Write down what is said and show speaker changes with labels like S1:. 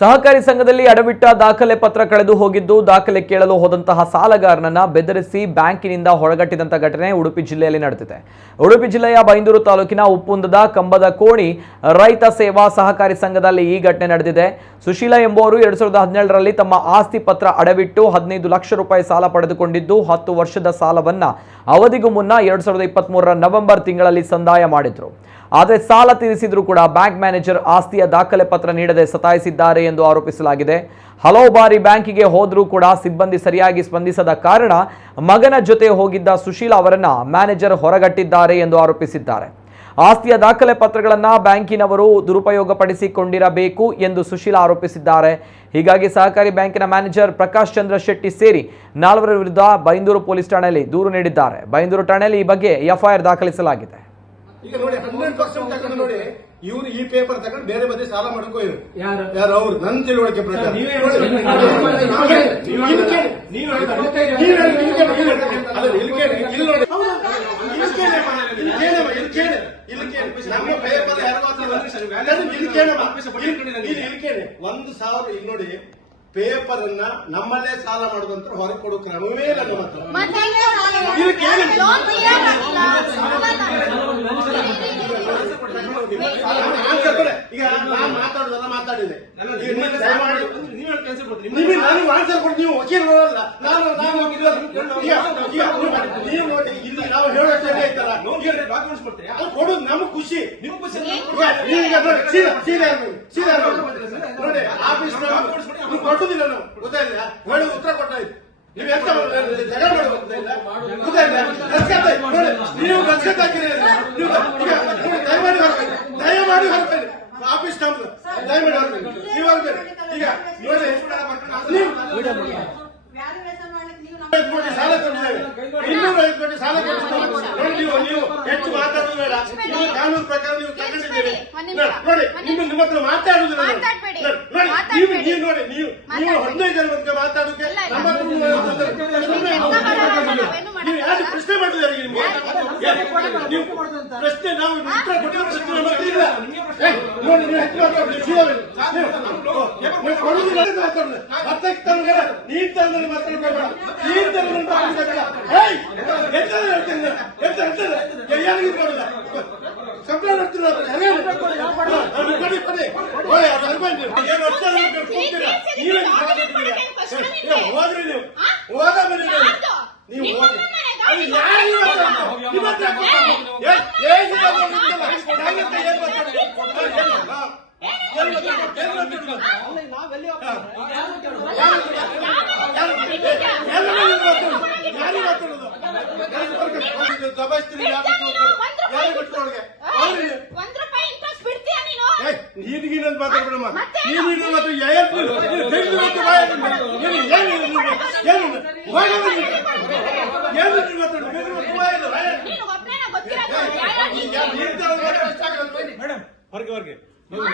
S1: ಸಹಕಾರಿ ಸಂಘದಲ್ಲಿ ಅಡವಿಟ್ಟ ದಾಖಲೆ ಪತ್ರ ಕಳೆದು ಹೋಗಿದ್ದು ದಾಖಲೆ ಕೇಳಲು ಹೋದಂತಹ ಸಾಲಗಾರನನ್ನ ಬೆದರಿಸಿ ಬ್ಯಾಂಕಿನಿಂದ ಹೊರಗಟ್ಟಿದಂತಹ ಘಟನೆ ಉಡುಪಿ ಜಿಲ್ಲೆಯಲ್ಲಿ ನಡೆದಿದೆ. ಉಡುಪಿ ಜಿಲ್ಲೆಯ ಬೈಂದೂರು ತಾಲೂಕಿನ ಉಪ್ಪುಂದದ ಕಂಬದ ಕೋಣಿ ರೈತ ಸೇವಾ ಸಹಕಾರಿ ಸಂಘದಲ್ಲಿ ಈ ಘಟನೆ ನಡೆದಿದೆ. ಸುಶೀಲಾ ಎಂಬುವರು ಎರಡ್ ಸಾವಿರದ ಹದಿನೇಳರಲ್ಲಿ ತಮ್ಮ ಆಸ್ತಿ ಪತ್ರ ಅಡವಿಟ್ಟು ಹದಿನೈದು ಲಕ್ಷ ರೂಪಾಯಿ ಸಾಲ ಪಡೆದುಕೊಂಡಿದ್ದು ಹತ್ತು ವರ್ಷದ ಸಾಲವನ್ನ ಅವಧಿಗೂ ಮುನ್ನ ಎರಡ್ ಸಾವಿರದ ಇಪ್ಪತ್ತ್ ನವೆಂಬರ್ ತಿಂಗಳಲ್ಲಿ ಸಂದಾಯ ಮಾಡಿದ್ರು. ಆದರೆ ಸಾಲ ತೀರಿಸಿದ್ರು ಕೂಡ ಬ್ಯಾಂಕ್ ಮ್ಯಾನೇಜರ್ ಆಸ್ತಿಯ ದಾಖಲೆ ಪತ್ರ ನೀಡದೆ ಸತಾಯಿಸಿದ್ದಾರೆ ಎಂದು ಆರೋಪಿಸಲಾಗಿದೆ. ಹಲವು ಬಾರಿ ಬ್ಯಾಂಕಿಗೆ ಹೋದರೂ ಕೂಡ ಸಿಬ್ಬಂದಿ ಸರಿಯಾಗಿ ಸ್ಪಂದಿಸದ ಕಾರಣ ಮಗನ ಜೊತೆ ಹೋಗಿದ್ದ ಸುಶೀಲ ಅವರನ್ನ ಮ್ಯಾನೇಜರ್ ಹೊರಗಟ್ಟಿದ್ದಾರೆ ಎಂದು ಆರೋಪಿಸಿದ್ದಾರೆ. ಆಸ್ತಿಯ ದಾಖಲೆ ಪತ್ರಗಳನ್ನು ಬ್ಯಾಂಕಿನವರು ದುರುಪಯೋಗಪಡಿಸಿಕೊಂಡಿರಬೇಕು ಎಂದು ಸುಶೀಲ ಆರೋಪಿಸಿದ್ದಾರೆ. ಹೀಗಾಗಿ ಸಹಕಾರಿ ಬ್ಯಾಂಕಿನ ಮ್ಯಾನೇಜರ್ ಪ್ರಕಾಶ್ ಚಂದ್ರ ಶೆಟ್ಟಿ ಸೇರಿ ನಾಲ್ವರ ವಿರುದ್ಧ ಬೈಂದೂರು ಪೊಲೀಸ್ ಠಾಣೆಯಲ್ಲಿ ದೂರು ನೀಡಿದ್ದಾರೆ. ಬೈಂದೂರು ಠಾಣೆಯಲ್ಲಿ ಈ ಬಗ್ಗೆ ಎಫ್ಐಆರ್ ದಾಖಲಿಸಲಾಗಿದೆ.
S2: ಇವ್ರು ಈ ಪೇಪರ್ ತಗೊಂಡು ಬೇರೆ ಬದಿ ಸಾಲ ಮಾಡ್ಕೋ ಇವ್ರು
S3: ಯಾರು?
S2: ಯಾರು ಅವ್ರು ನನ್ನ ತಿಳುವಳಿಕೆ ಪ್ರಕಾರ. ಒಂದು ಸಾವಿರ ಇಲ್ಲಿ ನೋಡಿ ಪೇಪರ್ ಅನ್ನ ನಮ್ಮಲ್ಲೇ ಸಾಲ ಮಾಡುದಂತ ಹೊರಗೆ ಕೊಡೋ ಕ್ರಮವೇ ಇಲ್ಲ ನಮ್ಮ ಹತ್ರ ಈಗ ನಾನು ಮಾತಾಡೋದಲ್ಲ ಮಾತಾಡಿದೆ ನೀವು ನಿಮಗೆ ನಾನು ಆನ್ಸರ್ ಕೊಡ್ತೀನಿ ನೀವು ವಕೀಲರಲ್ಲ ನಾನು ನಾನು ನೀವು- ನೋಡಿ ಇಲ್ಲಿ ನಾವು ಹೇಳೋದು ಸರಿ ಆಯ್ತಲ್ಲ ಅದು ಕೊಡೋದು ನಮ್ಗೆ ಖುಷಿ
S3: ನಿಮ್ಗೆ ಖುಷಿ
S2: ಈಗ ನೋಡಿ ಸೀದಾ ಸೀದಾ ಸೀದಾ ನೋಡಿ ಆಫೀಸ್ ನೀವು ಕೊಟ್ಟುದಿಲ್ಲ ನಾವು ಗೊತ್ತಾಯ್ತಾ ಹೇಳಿ ಉತ್ತರ ಕೊಟ್ಟಾಯ್ತು ನೀವು ಎಂತ? ಜಗಳ ಆಯ್ತು. ನೋಡಿ ನೀವು ಗಸ್ಕತ್ ಹಾಕಿರಿ ನೀವು ದಯಮಾಡಿ ಹೊರಬೇಡಿ ದಯಮಾಡಿ ಹೊರಬೇಡಿ ಆಫೀಸ್ ನಮ್ದು. ದಯಮಾಡಿ ಹೊರಬೇಡಿ ನೀವು ಹೊರಬೇಡಿ ಈಗ ನೋಡಿ.
S4: ನಮ್ಮ-
S2: ಕೋಟಿ ಸಾಲ ಕೊಟ್ಟಿದ್ದೇವೆ. ಇನ್ನೂರ ಐದು ಕೋಟಿ ಸಾಲ ಕೊಟ್ಟಿದ್ದೇವೆ. ನೋಡಿ ನೀವು ನೀವು ಹೆಚ್ಚು ಮಾತಾಡೋದು ಬೇಡ. ನೀವು ಕಾನೂನು ಪ್ರಕಾರ ನೀವು ತಗೊಂಡಿದ್ದೀರಿ. ನೋಡಿ ನಿಮ್ಮ ನಿಮ್ಮ ಹತ್ರ ಮಾತಾಡುದಿಲ್ಲ ನೋಡಿ. ನೀವು ನೀವು ನೋಡಿ. ನೀವು ನೀವು. ಹದಿನೈದು ಜನ ಮಾತಾಡೋಕೆ
S4: ಇಲ್ಲ, ಇಲ್ಲ.
S2: ನಮ್ಮ ಹತ್ರ ನೀವು ಸುಮ್ಮನೆ
S4: ಎಂತ ಮಾಡೋಣ, ನಾವೇನು ಮಾಡೋಣ?
S2: ನೀವು ಯಾರು ಪ್ರಶ್ನೆ ಮಾಡಿದ್ದಾರೆ ನಿಮ್ಗೆ
S4: ಯಾರು?
S2: ನೀವು ಪ್ರಶ್ನೆ ನಾವು ಉತ್ತರ ಕೊಟ್ಟಿರೋ ಪ್ರಶ್ನೆ ಇಲ್ಲ. ನೋಡಿ ನೀವು ಹೆಚ್ಚು ಮಾತಾಡುದು. ಹತ್ತಕ್ಕೆ ತಂದ್ರೆ ಮಾತಾಡ್ಬೇಡ ನೀನ್ ತಂದ್ರೆ ಮಾತಾಡ್ಬೇಡ? ಯಾರಿಗೂ ಇದು ಮಾಡೋಲ್ಲ. ಸಂಬಳ ನೋಡ್ತೀನಿ ಅವ್ರು. ಯಾರ್ಯಾರು? ಹಾ, ಅದು ಕೊಡಿ, ಕೊಡಿ. ಓಯ್, ಅದು ಅನ್ಕೊಂಡು ನೀವು. ಅಂತ ಕೂಗ್ತೀರಾ? ನೀವೇ ಹೋದ್ರಿ ಅದು ಯಾರು ನೀನಿಗೇನಂತ ಮಾತಾಡ್ಬೇಡಮ್ಮ? ನೀನು ಇದು ಮಾತ್ರ ಏನು ಏನು ಏನು ಏನು ಏನು. ಏನು
S4: ನೀನು